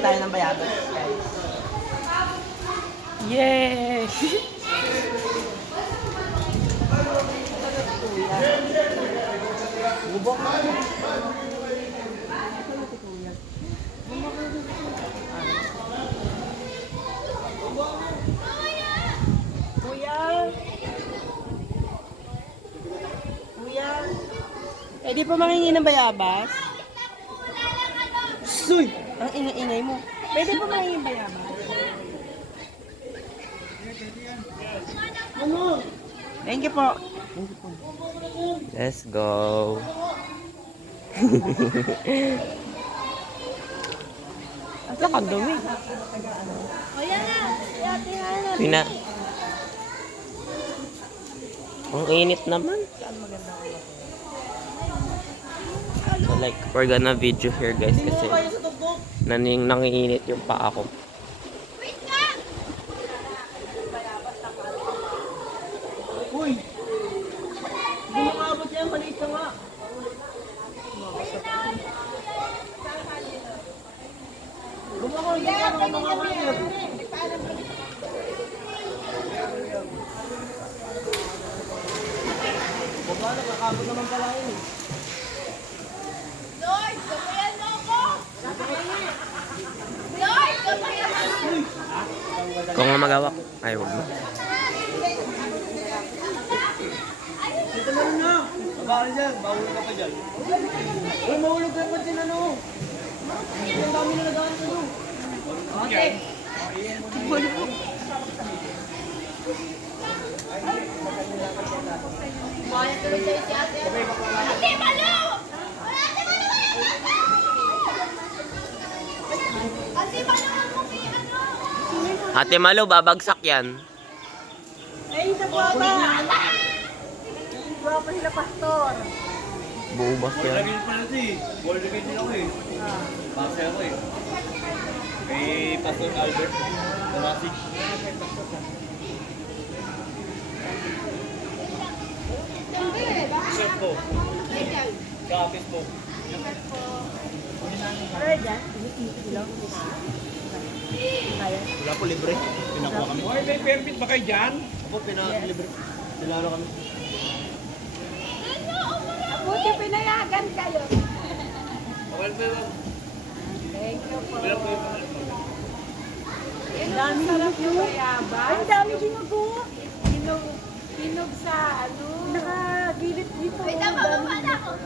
tayo ng bayabas, guys. Yay! Bubok na. Kuya! Kuya! Pwede pa mangingi ng bayabas? Suy! Ang ingay-ingay mo. Pwede pa mangingi ng bayabas? Ano? Thank you po. Let's go. Ang dumi. Pina. Ang init naman. So like, we're gonna video here guys kasi nanginginit yung paa ko. Uy! Hindi mo maabot yan, maliit ka nga. Gumawa ka ng mga maliit. Baba, nakakabot naman pala yun eh. Lord, gabayan mo ako! Lord, gabayan mo ako! Kung nga magawak, ay huwag mo. Dito na rin na. Bawal dyan, bawal ka pa dyan. Uy, mahulog ka pa dyan ano. Ang dami na nagaan sa ano. Ate! Bayan tuloy sa'yo si ate. Ate, malo! Ate, malo! Ate, malo ako kay ano? Ate Malo, babagsak yan. Ay, sa guwapa! Guwapa sila, pastor. Buubas yan. Lagi pala si, born again din ako eh. Pase ako eh. Kay Pastor Albert, Tamasig. Shirt ko. Kapis mo. Ano dyan? Wala po, libre. Pinakuha kami. Hoy, may permit ba kayo dyan? Opo, pinalibre. Pinalo kami. Buti pinayagan kayo. Bawal ba yun? Thank you po. Wala po yun. Ang dami sarap yung bayabas. Ang dami sinugo. Hinog sa ano. Nakagilip dito. Wait, mababa na ako.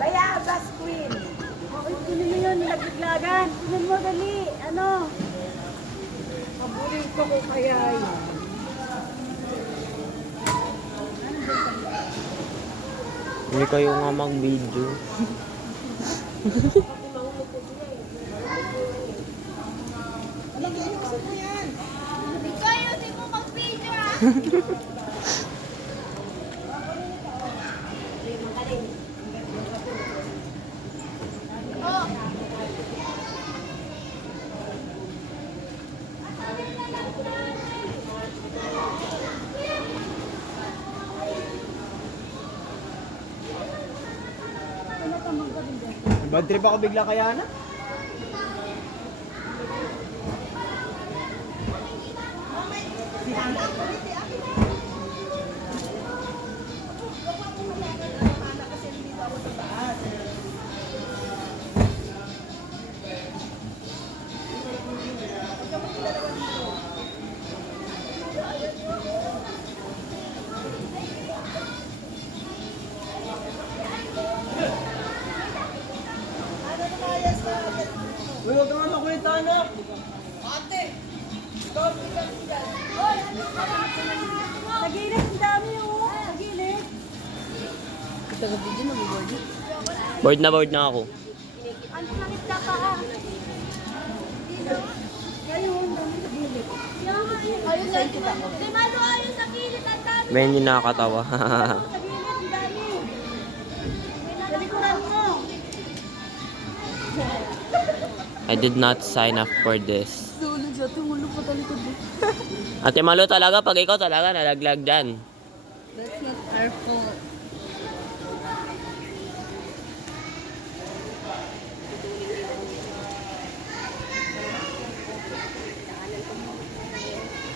Bayabas queen. Okay, kunin mo yun. Nagiglagan. Kunin mo dali. Ano? Mabuling ko kaya yun. Hindi kayo nga mag-video. Ikaw yun, di mo mag-video ah! Oh! Bad trip ako bigla kaya na. Uy, huwag kang makulit anak. Nagilip. Ang dami oh. Nagilip. Bored na ako. Ano langit ka pa ah? Kayo, ang dami nagilip. Ayun na, di malo ayun sa kilid, ang dami. May hindi nakakatawa. Nagilip, ang dami. Nalikuran mo. I did not sign up for this. Tulog siya, tumulog pa talikod mo. Ate Malo talaga, pag ikaw talaga nalaglag dyan. That's not our fault.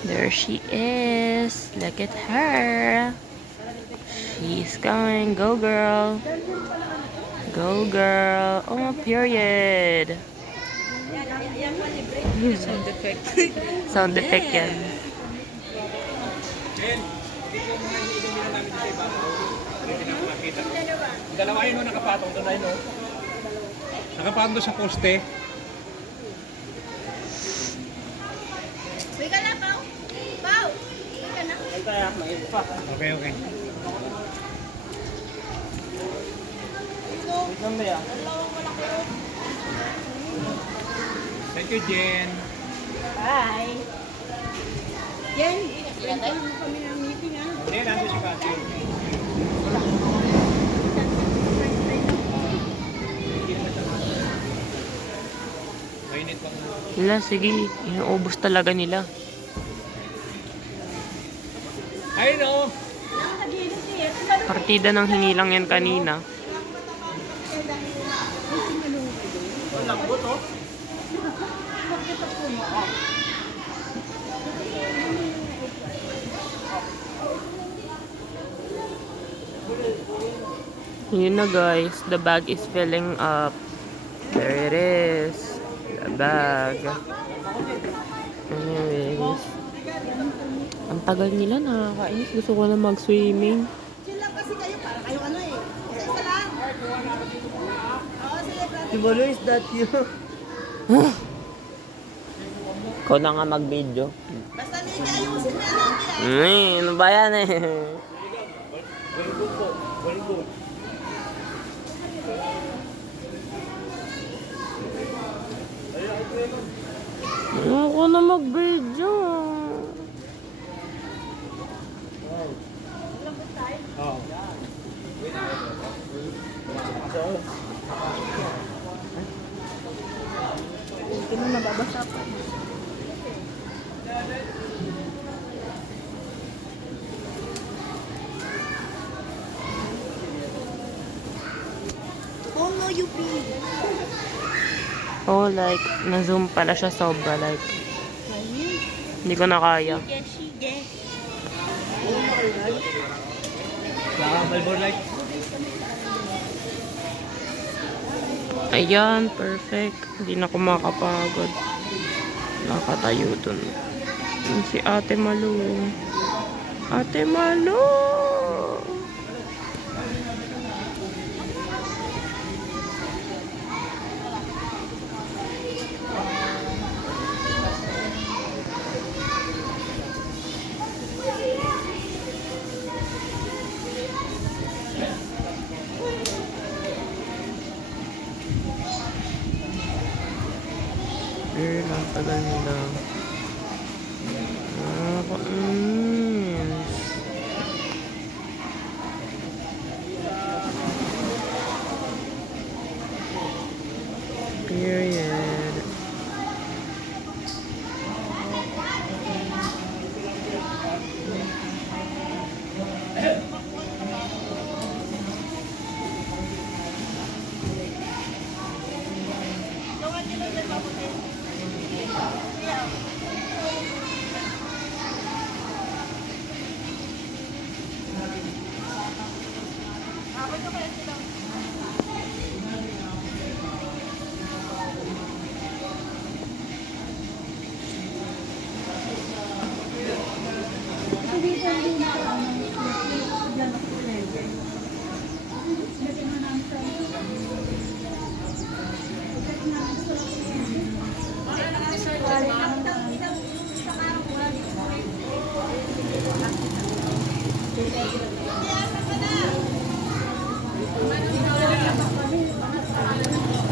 There she is. Look at her. She's going. Go, girl. Go, girl. Oh, period. Sound effect. Sound effect yan. Dalawa yun o nakapatong doon na yun o. Nakapatong doon sa poste. Uy ka na, Pao. Pao. Uy ka na. Okay, okay. Thank you, Jen. Bye. Jen, welcome mo kami ng meeting ha. Hindi, nandun si Kathy. Mainit pang... Wala, sige. Inuubos talaga nila. Ay, no! Partida ng hingi lang yan kanina. Yun na guys, the bag is filling up. There it is. The bag. Anyways. Ang tagal nila, nakakainis. Gusto ko na mag-swimming. Chill lang kasi kayo. Para kayo ano eh. Isa-isa lang. Oo, sige. Timolo, is that you? Ikaw na nga mag-video. Basta may ayusin na natin. Ano ba yan eh? Ako na mag-video. Oo. Hindi mo nababasa pa. Kung no you feel. Oh, like, na-zoom pala siya sobra. Like, hindi ko na kaya. Sige. Sa Malbor Light. Ayan, perfect. Hindi na ako makapagod. Nakatayo dun. Yun si Ate Malu. Ate Malu! Girl, ang tagal nila. Nakakainis. Period.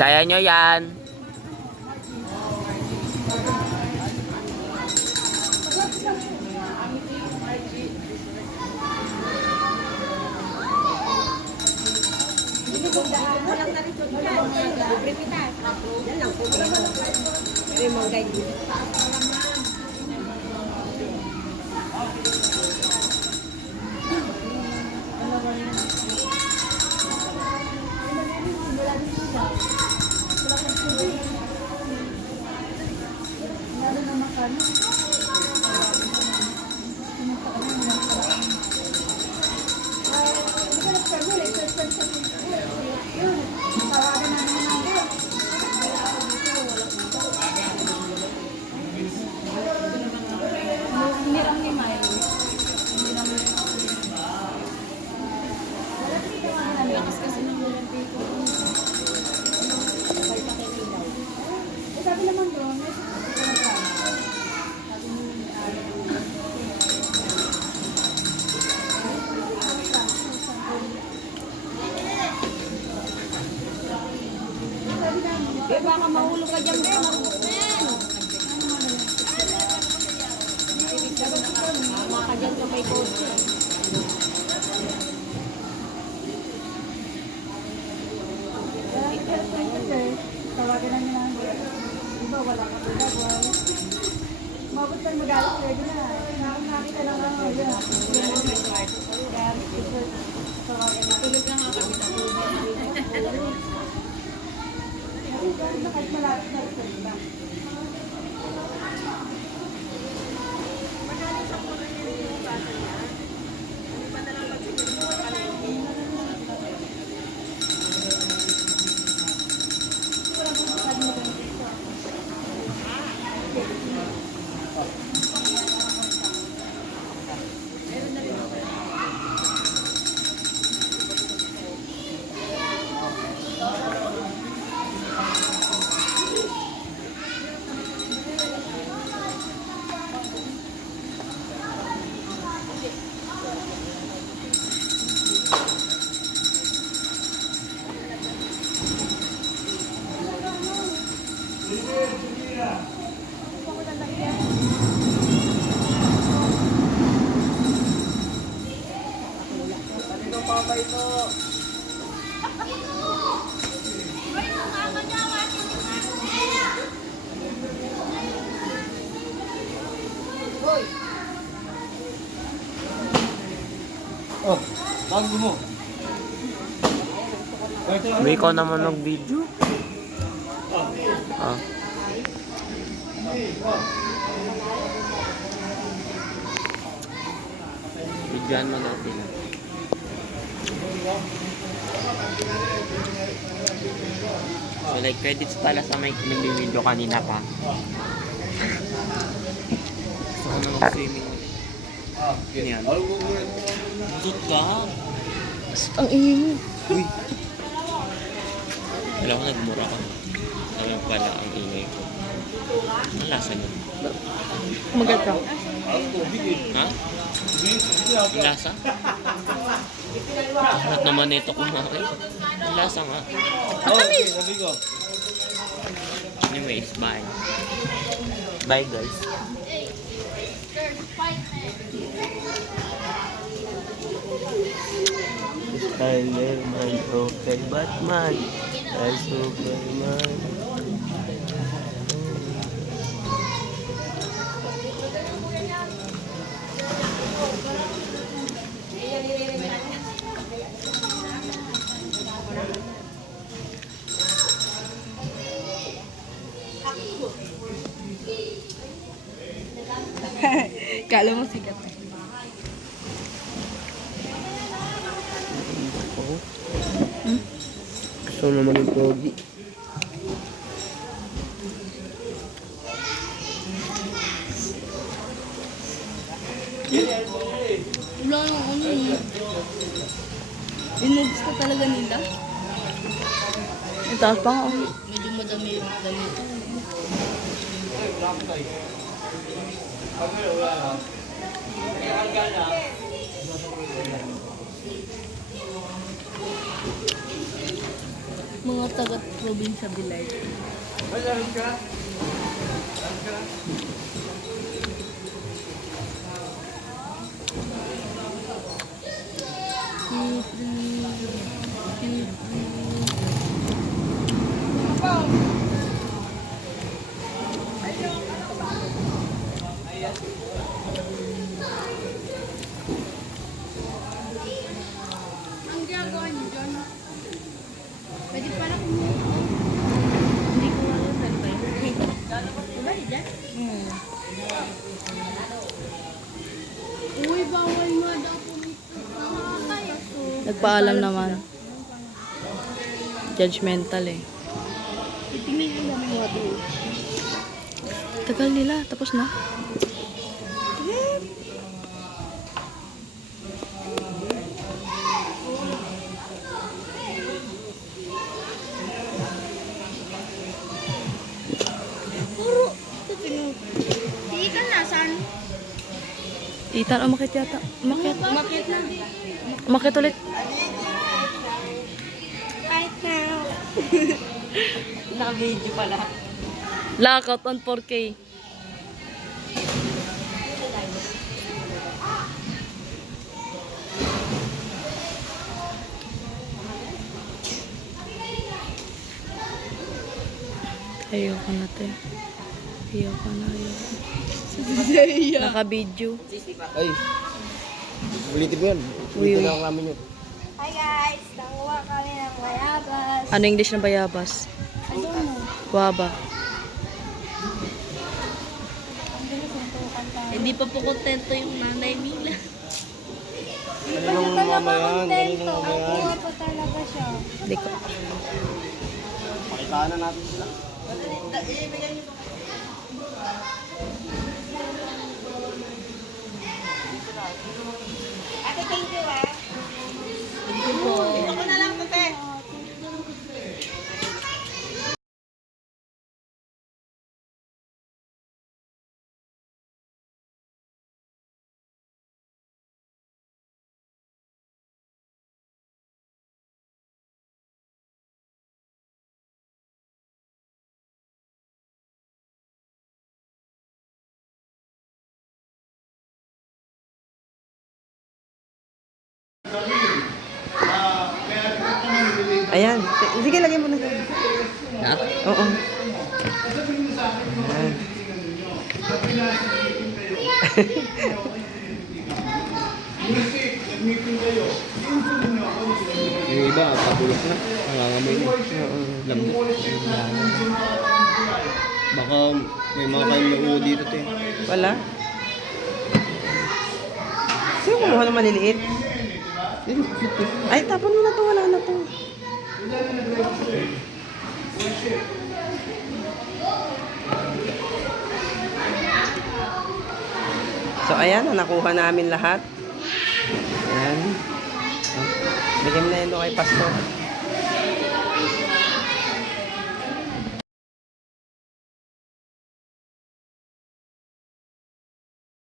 Kaya nyo yan. Be, baka mahulog ka dyan, be. Marupok na yan. Tama ka dyan sa may kotse. Tawagan namin lang. Diba, wala ka ginagawa. Mabot ka magalit, pwede na. Nakakita lang ako. Tawagan na. Tulog na nga kami na tulog. Kahit malapit na rin ba? Magaling sa puno yung bata niya. Ano ba na lang magsigil mo? Oh, bago mo. May ikaw naman nag-video. Ah. Bigyan mo natin. So like credits pala sa may video kanina pa. Gusto ko na mag-swimming. Yan. Busot ka. Ang ingin mo. Uy. Alam ko nagmura ka. Sabi pala ang ingay ko. Ang lasa niya. Magat ka. Ha? Ang lasa? Lahat naman ito kumain. Ang lasa nga. Okay, sabi ko. Anyways, bye. Bye guys. Spider-Man, okay, Batman, ay Superman. Kala mo sikat. Gusto naman yung pogi. Wala nang ano eh. Inugs ka talaga nila. Ang taas pa nga. Medyo madami ito. Mga taga-probinsya Bilay. Ang ginagawa niyo dyan? Pwede pala kumuha. Hindi ko alam saan ba yun. Diba dyan? Uy, bawal nga daw kumito. Nagpaalam naman. Judgmental eh. Itingin ko lang yung water. Tagal nila, tapos na. Si Ethan nasan? Ethan, umakit yata. Umakit. Umakit na. Umakit ulit. Right now. Naka-video pala. Lockout on 4K. Ayoko na, te. Ayoko na, ayoko. Naka-video. Ay. Ulitin mo yan. Uy, uy. Ulitin lang namin yun. Hi guys! Nakuha kami ng mayabas. Ano English na bayabas? Ano mo? Guaba. Hindi pa po kontento yung nanay nila. Galinong mama yan. Galinong mama yan. Nakuha pa talaga siya. Hindi ko. Pakitaan na natin sila. Ate, thank you ah. Ayan. Sige, lagyan mo na dyan. Lahat? Oo. Ayan. Yung iba, patulog na. Nangangamoy na. Lambot. Baka may mga kain na uo dito, te. Wala. Sino kumuha ng maliliit? Ay, tapon mo na to. Wala na to. So, ayan. Nakuha namin lahat. Ayan. Bigyan mo na yun doon kay Pastor.